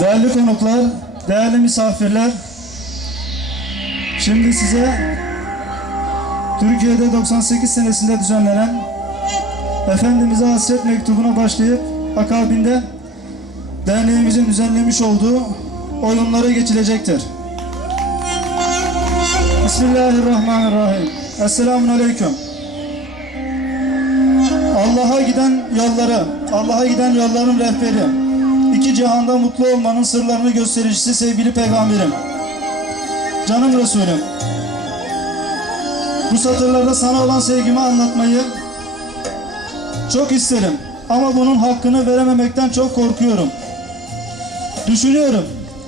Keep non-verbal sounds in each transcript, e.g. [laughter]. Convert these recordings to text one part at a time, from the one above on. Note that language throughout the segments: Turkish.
Değerli konuklar, değerli misafirler, şimdi size Türkiye'de 98 senesinde düzenlenen Efendimiz'e hasret mektubuna başlayıp akabinde derneğimizin düzenlemiş olduğu oyunlara geçilecektir. Bismillahirrahmanirrahim. Esselamun Aleyküm. Allah'a giden yolları, Allah'a giden yolların rehberi, iki cihanda mutlu olmanın sırlarını göstericisi sevgili peygamberim. Canım Resulüm. Bu satırlarda sana olan sevgimi anlatmayı çok isterim. Ama bunun hakkını verememekten çok korkuyorum. Düşünüyorum.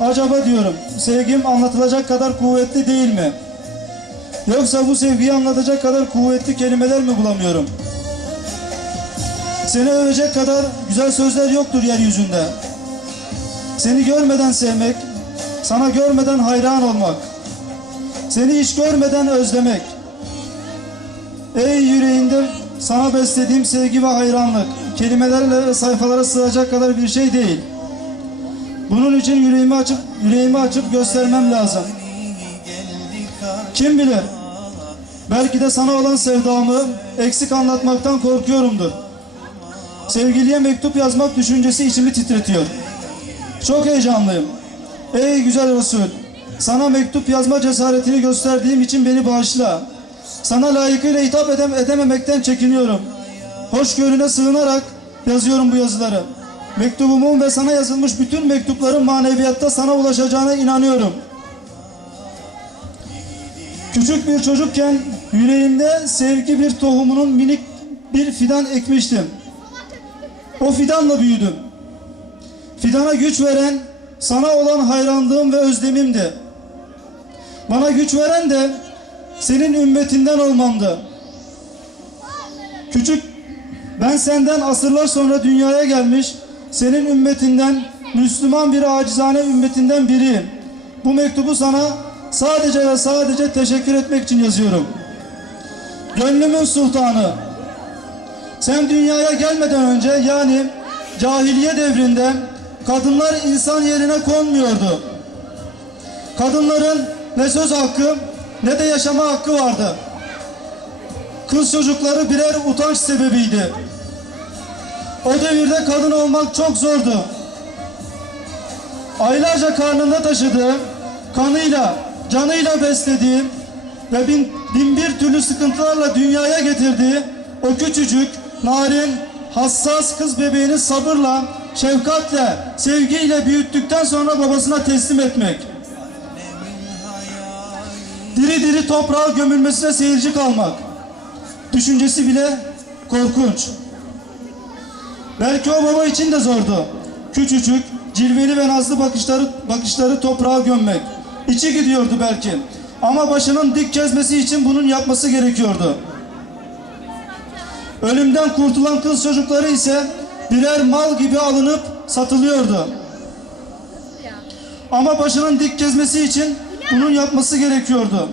Acaba diyorum sevgim anlatılacak kadar kuvvetli değil mi? Yoksa bu sevgiyi anlatacak kadar kuvvetli kelimeler mi bulamıyorum? Seni övecek kadar güzel sözler yoktur yeryüzünde. Seni görmeden sevmek, sana görmeden hayran olmak, seni hiç görmeden özlemek. Ey yüreğinde sana beslediğim sevgi ve hayranlık, kelimelerle sayfalara sığacak kadar bir şey değil. Bunun için yüreğimi açıp yüreğimi açıp göstermem lazım. Kim bilir? Belki de sana olan sevdamı eksik anlatmaktan korkuyorumdur. Sevgiliye mektup yazmak düşüncesi içimi titretiyor. Çok heyecanlıyım. Ey güzel Resul, sana mektup yazma cesaretini gösterdiğim için beni bağışla. Sana layıkıyla hitap edem edememekten çekiniyorum. Hoşgörüne sığınarak yazıyorum bu yazıları. Mektubumun ve sana yazılmış bütün mektupların maneviyatta sana ulaşacağına inanıyorum. Küçük bir çocukken yüreğimde sevgi bir tohumunun minik bir fidan ekmiştim. O fidanla büyüdüm. Fidana güç veren sana olan hayranlığım ve özlemimdi. Bana güç veren de senin ümmetinden olmamdı. Küçük ben senden asırlar sonra dünyaya gelmiş senin ümmetinden Müslüman bir acizane ümmetinden biriyim. Bu mektubu sana sadece ve sadece teşekkür etmek için yazıyorum. Gönlümün sultanı. Sen dünyaya gelmeden önce yani cahiliye devrinde kadınlar insan yerine konmuyordu. Kadınların ne söz hakkı ne de yaşama hakkı vardı. Kız çocukları birer utanç sebebiydi. O devirde kadın olmak çok zordu. Aylarca karnında taşıdığı, kanıyla, canıyla beslediği ve bin, bin bir türlü sıkıntılarla dünyaya getirdiği o küçücük, narin, hassas kız bebeğini sabırla, şefkatle, sevgiyle büyüttükten sonra babasına teslim etmek. Diri diri toprağa gömülmesine seyirci kalmak. Düşüncesi bile korkunç. Belki o baba için de zordu. Küçücük, cilveli ve nazlı bakışları, bakışları toprağa gömmek. İçi gidiyordu belki. Ama başının dik gezmesi için bunun yapması gerekiyordu. Ölümden kurtulan kız çocukları ise birer mal gibi alınıp satılıyordu. Ama başının dik gezmesi için bunun yapması gerekiyordu.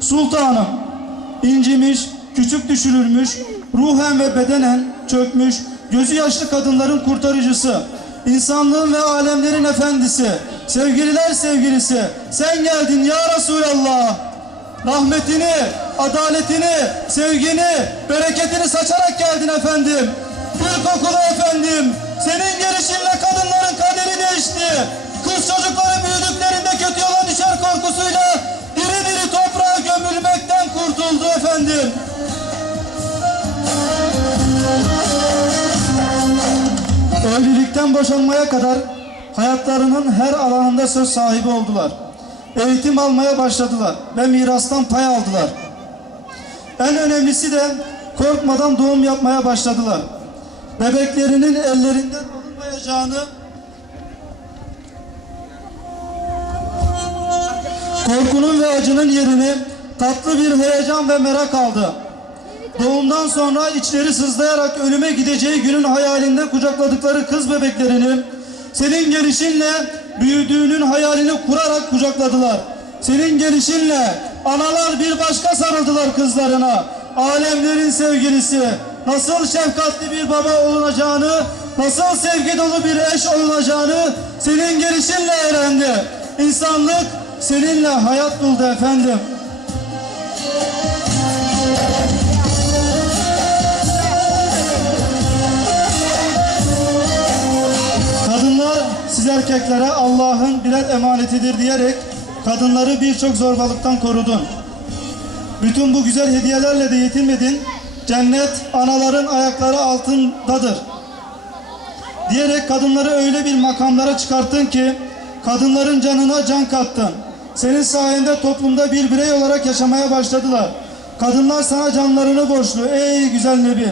Sultanım, incimiş, küçük düşürülmüş, ruhen ve bedenen çökmüş, gözü yaşlı kadınların kurtarıcısı, insanlığın ve alemlerin efendisi, sevgililer sevgilisi, sen geldin ya Resulallah. Rahmetini, adaletini, sevgini, bereketini saçarak geldin efendim. Gül kokulu efendim, senin gelişinle kadınların kaderi değişti. Kız çocukları büyüdüklerinde kötü yola düşer korkusuyla diri diri toprağa gömülmekten kurtuldu efendim. Evlilikten boşanmaya kadar hayatlarının her alanında söz sahibi oldular. Eğitim almaya başladılar ve mirastan pay aldılar. En önemlisi de korkmadan doğum yapmaya başladılar. Bebeklerinin ellerinden alınmayacağını korkunun ve acının yerini tatlı bir heyecan ve merak aldı. Doğumdan sonra içleri sızlayarak ölüme gideceği günün hayalinde kucakladıkları kız bebeklerini senin gelişinle büyüdüğünün hayalini kurarak kucakladılar. Senin gelişinle analar bir başka sarıldılar kızlarına. Alemlerin sevgilisi nasıl şefkatli bir baba olunacağını nasıl sevgi dolu bir eş olunacağını senin gelişinle öğrendi. İnsanlık seninle hayat buldu efendim. Kadınlar siz erkeklere Allah'ın birer emanetidir diyerek kadınları birçok zorbalıktan korudun. Bütün bu güzel hediyelerle de yetinmedin. Cennet anaların ayakları altındadır. Diyerek kadınları öyle bir makamlara çıkarttın ki kadınların canına can kattın. Senin sayende toplumda bir birey olarak yaşamaya başladılar. Kadınlar sana canlarını borçlu ey güzel Nebi.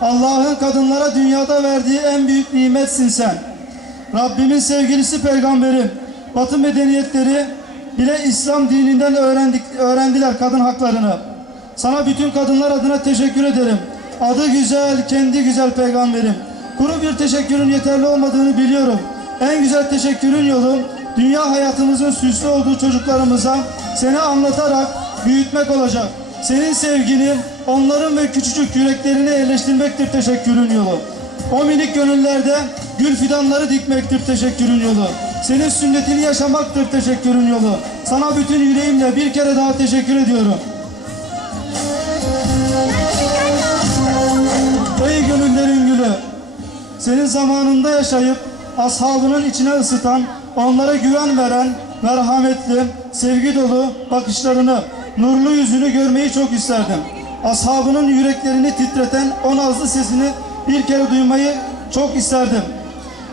Allah'ın kadınlara dünyada verdiği en büyük nimetsin sen. Rabbimin sevgilisi peygamberim. Batı medeniyetleri bile İslam dininden öğrendik, öğrendiler kadın haklarını. Sana bütün kadınlar adına teşekkür ederim. Adı güzel, kendi güzel peygamberim. Kuru bir teşekkürün yeterli olmadığını biliyorum. En güzel teşekkürün yolu dünya hayatımızın süslü olduğu çocuklarımıza seni anlatarak büyütmek olacak. Senin sevgini onların ve küçücük yüreklerine yerleştirmektir teşekkürün yolu. O minik gönüllerde gül fidanları dikmektir teşekkürün yolu. Senin sünnetini yaşamaktır teşekkürün yolu. Sana bütün yüreğimle bir kere daha teşekkür ediyorum. Senin zamanında yaşayıp ashabının içine ısıtan, onlara güven veren, merhametli, sevgi dolu bakışlarını, nurlu yüzünü görmeyi çok isterdim. Ashabının yüreklerini titreten o nazlı sesini bir kere duymayı çok isterdim.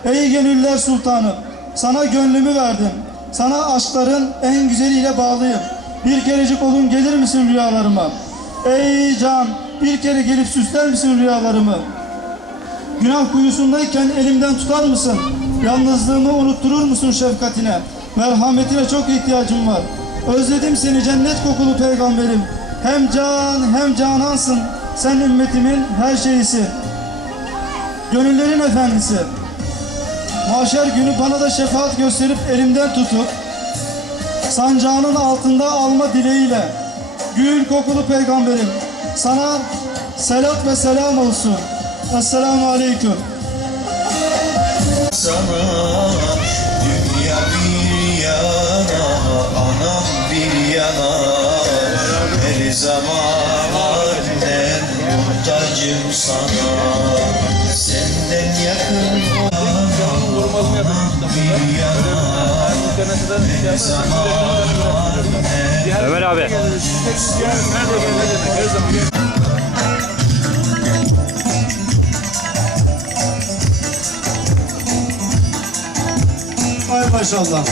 Ey gönüller sultanım, sana gönlümü verdim. Sana aşkların en güzeliyle bağlıyım. Bir kerecik olun gelir misin rüyalarıma? Ey can, bir kere gelip süsler misin rüyalarımı? Günah kuyusundayken elimden tutar mısın? Yalnızlığımı unutturur musun şefkatine? Merhametine çok ihtiyacım var. Özledim seni cennet kokulu peygamberim. Hem can hem canansın. Sen ümmetimin her şeyisin. Gönüllerin efendisi. Mahşer günü bana da şefaat gösterip elimden tutup sancağının altında alma dileğiyle gül kokulu peygamberim sana selat ve selam olsun. Esselamu aleyküm. sana Dünya bir yana Anam bir yana Her zaman annem Muhtacım sana Senden yakın olan Anam bir yana Her zaman annem Ömer abi. Ay maşallah.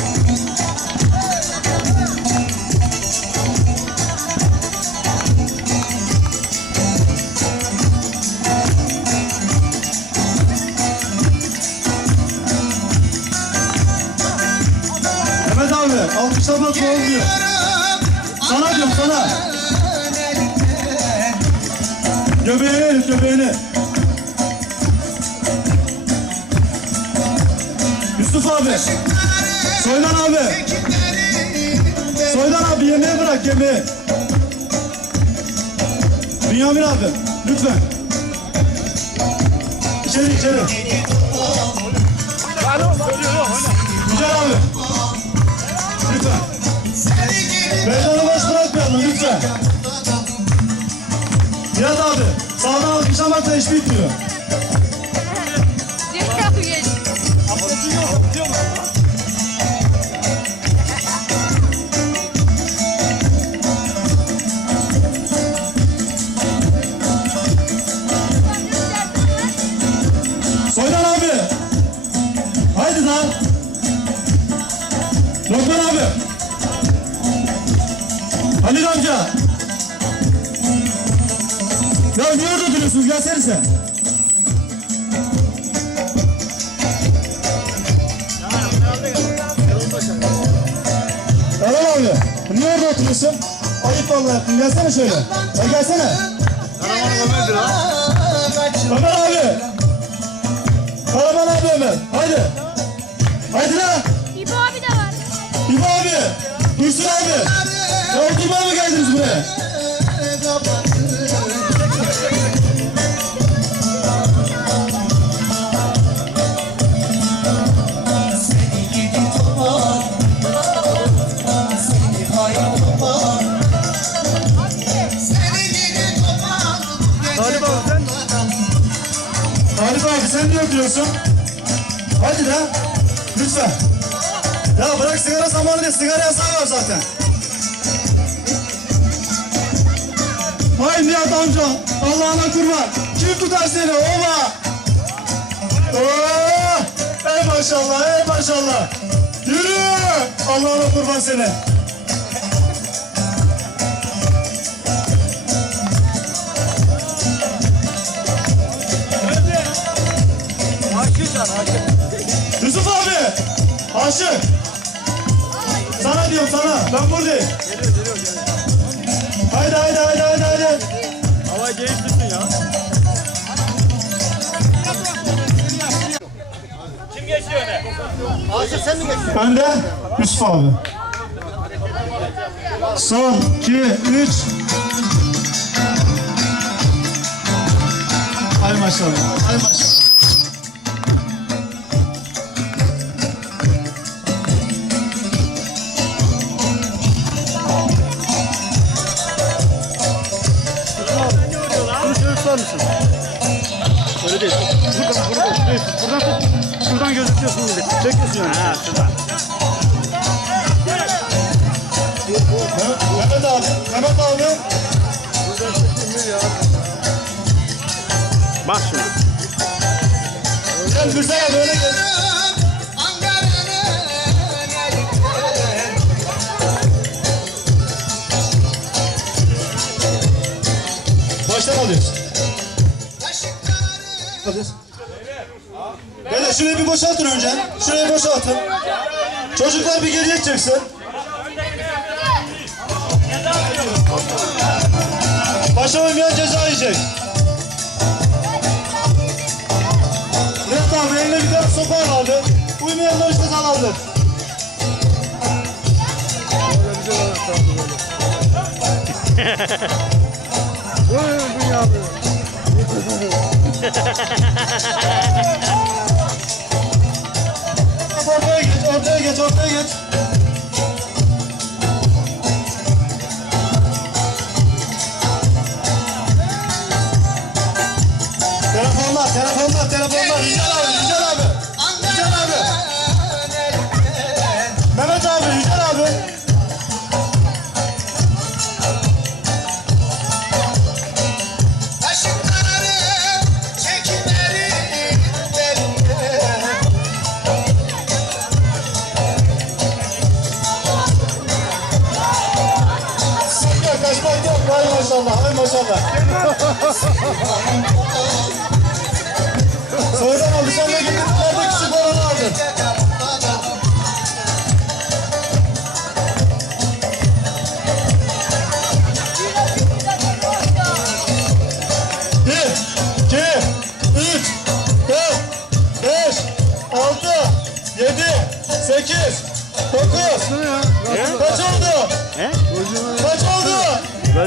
Mehmet abi alkışlamak olmuyor. Sana diyorum sana. Göbeğini göbeğini. Yusuf abi. Soydan abi. Soydan abi yemeği bırak yemeği. Bünyamin abi lütfen. İçeri içeri. Güzel abi. Lütfen. Meydanı boş bırakmayalım lütfen. Nihat abi sağdan alkışlamakla iş bitmiyor. Ya niye orada duruyorsunuz? Gelsene sen. Erol abi. Niye orada oturuyorsun? Ayıp vallahi yaptın. Gelsene şöyle. Ya gelsene. Ömer abi. Karaman abi Ömer. Haydi. Haydi lan. İbo abi de var. İbo abi. Dursun abi. Ya oturmaya mı geldiniz buraya? İstiyorsun? Hadi de. Lütfen. Ya bırak sigara zamanı değil. Sigara yasağı var zaten. Vay Nihat amca. Allah'ına kurban. Kim tutar seni? Ova. Oo, ey maşallah, ey maşallah. Yürü. Allah'ına kurban seni. Aşık. Sana diyorum sana. Ben buradayım. Haydi haydi haydi haydi haydi. Hava gençlisin ya. Kim geçiyor öne? Aşık sen mi geçtin? Ben de Yusuf abi. Son, iki, üç. Hay maşallah. Hay maşallah. Mısın? Öyle değil. Buradan, buradan, evet, buradan tut. Buradan gözüküyorsun millet. Çekiyorsun yani. Ha, şuradan. Mehmet abi, Mehmet abi. Bak şimdi. Gel Gürsel abi öyle gel. Alıyoruz. Beyler şurayı bir boşaltın önce. Şurayı boşaltın. Çocuklar bir geriye çıksın. Başa uymayan ceza yiyecek. Murat abi eline bir tane sopa al abi. Uymayanlar işte aldı. [laughs] Ortaya geç, ortaya geç, ortaya geç.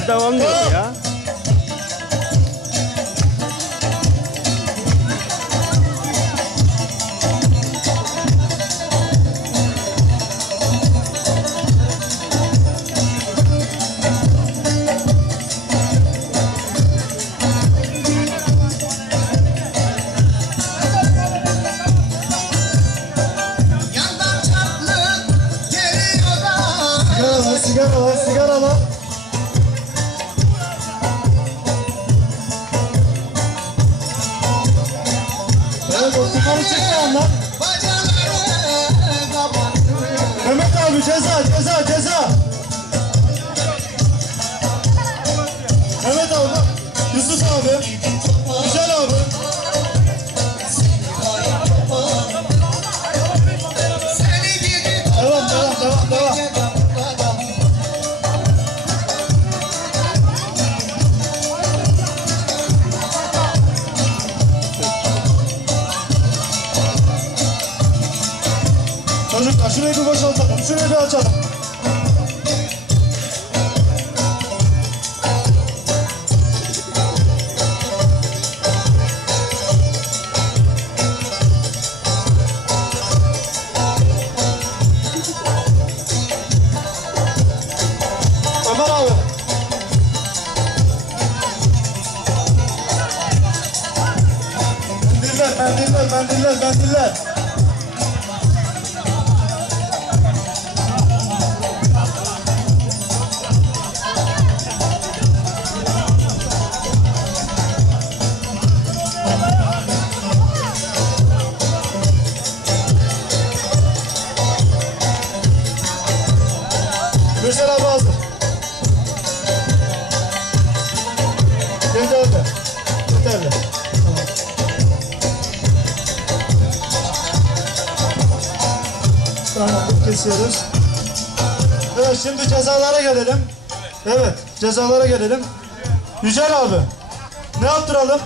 Oldu? Böyle devam ediyor ya. Ömer abi. Mendiller, mendiller, mendiller. mendiller, Kesiyoruz. Evet, şimdi cezalara gelelim. Evet, cezalara gelelim. Yücel abi, ne yaptıralım?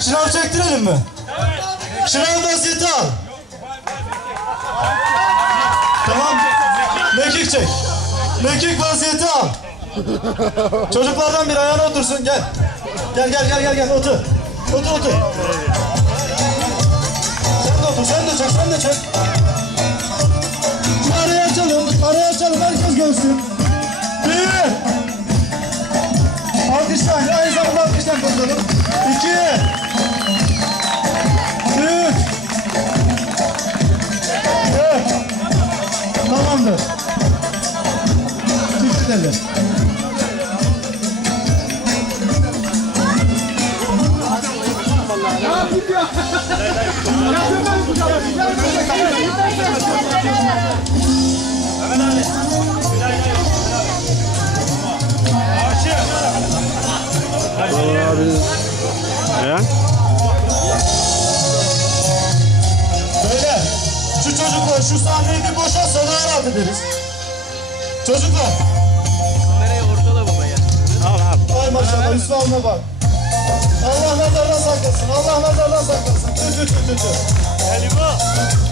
Şınav çektirelim mi? Şınav vaziyeti al. Tamam. Mekik çek. Mekik vaziyeti al. Çocuklardan bir ayağına otursun. Gel. Gel gel gel gel gel otur. Otur otur. Sen de otur. Sen de çek. Sen de çek. Açalım. Herkes görsün. Bir. Alkışlayın. Aynı zamanda alkışlayın bakalım. İki. Üç. Dört. Tamamdır. Çift He? Beyler, şu çocuklar şu sahneyi bir boşaltsa daha rahat ederiz. Çocuklar. Al al. Ay maşallah Üsman'la bak. Allah nazardan saklasın. Allah nazardan saklasın. Tü tü tü tü tü. Gel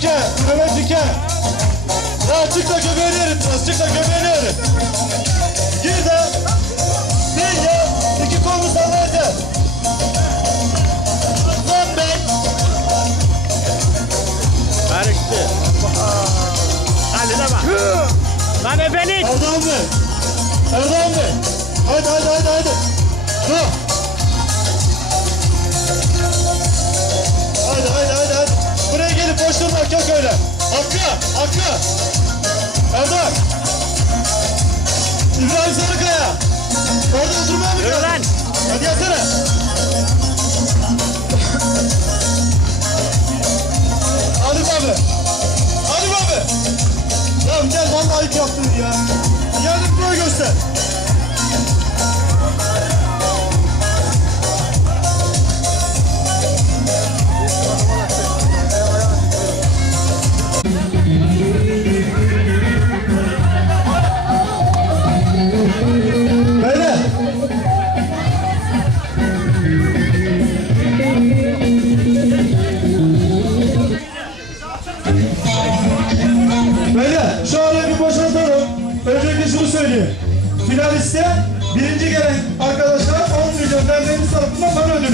Dike, Mehmet Dike. Ya çık da göbeğini erit biraz, çık da göbeğini erit. Gir de, bir ya, iki kolunu sallayacağız. Lan ben. Karıştı. Hadi de bak. Lan efendim. Erdoğan Bey. Erdoğan Bey. Haydi haydi haydi haydi. Dur. Yok öyle. Hakkı, Hakkı. Erdoğan. İbrahim Sarıkaya. Orada oturmaya mı geldin?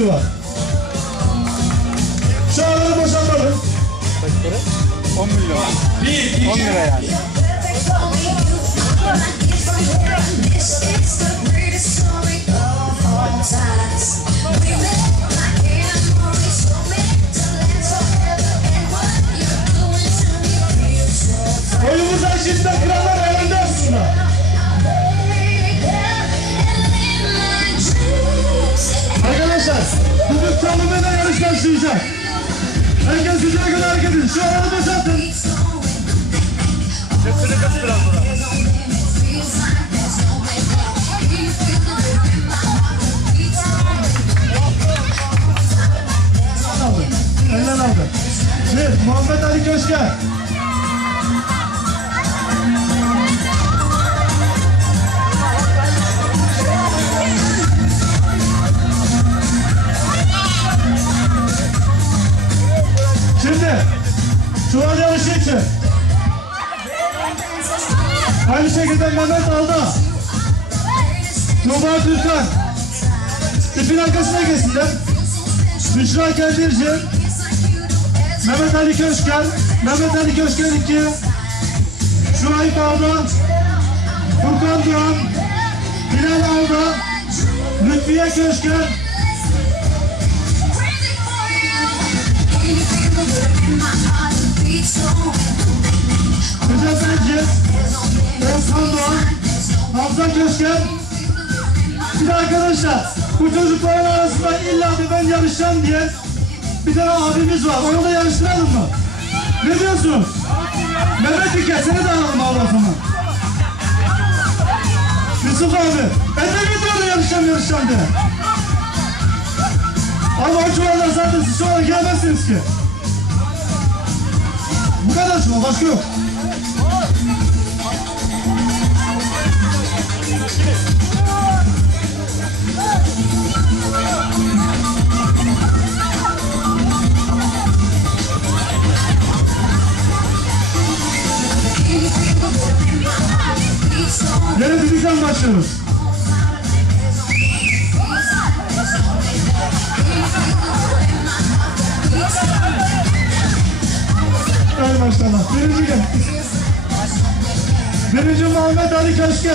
Ödülü var. Arayı boşaltalım. 10 milyon. 1, 10 lira yani. Bugün tanımıyla yarış başlayacak. Herkes gücüne göre hareket edin. Şu arayı boşaltın. Sesini kıs biraz feels like there's no way back. İpin arkasına geçsinler. Büşra Kendirci, Mehmet Ali Köşker, Mehmet Ali Köşker 2, Şuayb Alda, Furkan Doğan, Bilal Alda, Lütfiye Köşker, Recep Benci, Özkan Doğan, Hamza Köşker. Bir de arkadaşlar, bu çocukların arasında illa bir ben yarışacağım diye bir tane abimiz var. Onu da yarıştıralım mı? Ne diyorsunuz? Mehmet Dike, seni de alalım zaman. Yusuf abi, ben de videoda yarışacağım yarışacağım diye. Ama o çuvallar zaten siz şu an gelmezsiniz ki. Bu kadar çuval, başka yok. Başlıyoruz. Ey maşallah. Birinci gün. Birinci Muhammed Ali Köşke.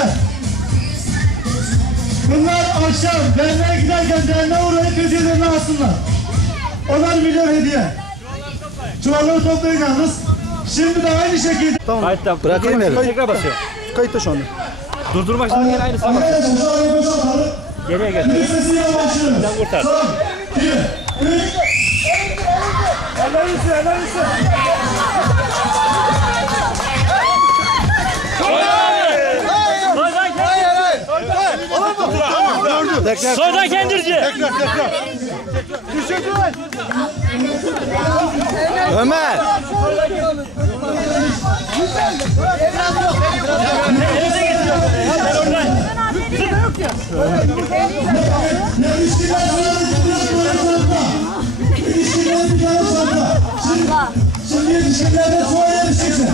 Bunlar akşam derneğe giderken derneğe uğrayıp hediyelerini alsınlar. Onlar milyon hediye. Çuvalları toplayın yalnız. Şimdi de aynı şekilde Kayıtta. Bırakayım mı? Tekrar basıyor. Kayıtta şu anda. Durdurmak için yine aynısını bas. Arkadaşlar şu an boşaltalım. Geriye gel. Bir sesiyle başlıyoruz. kurtar. Son, iki, üç. Helal olsun, helal olsun. Soydan kendirci. Ömer! Yetişkinler sonra bir tane ya ilişkiler bir İlişkiler bir tane sakla. Şimdi, şimdi ilişkilerde tuvaleye düşeceksin.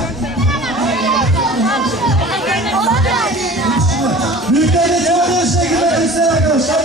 Büyüklerde tuvaleye düşeceksin arkadaşlar.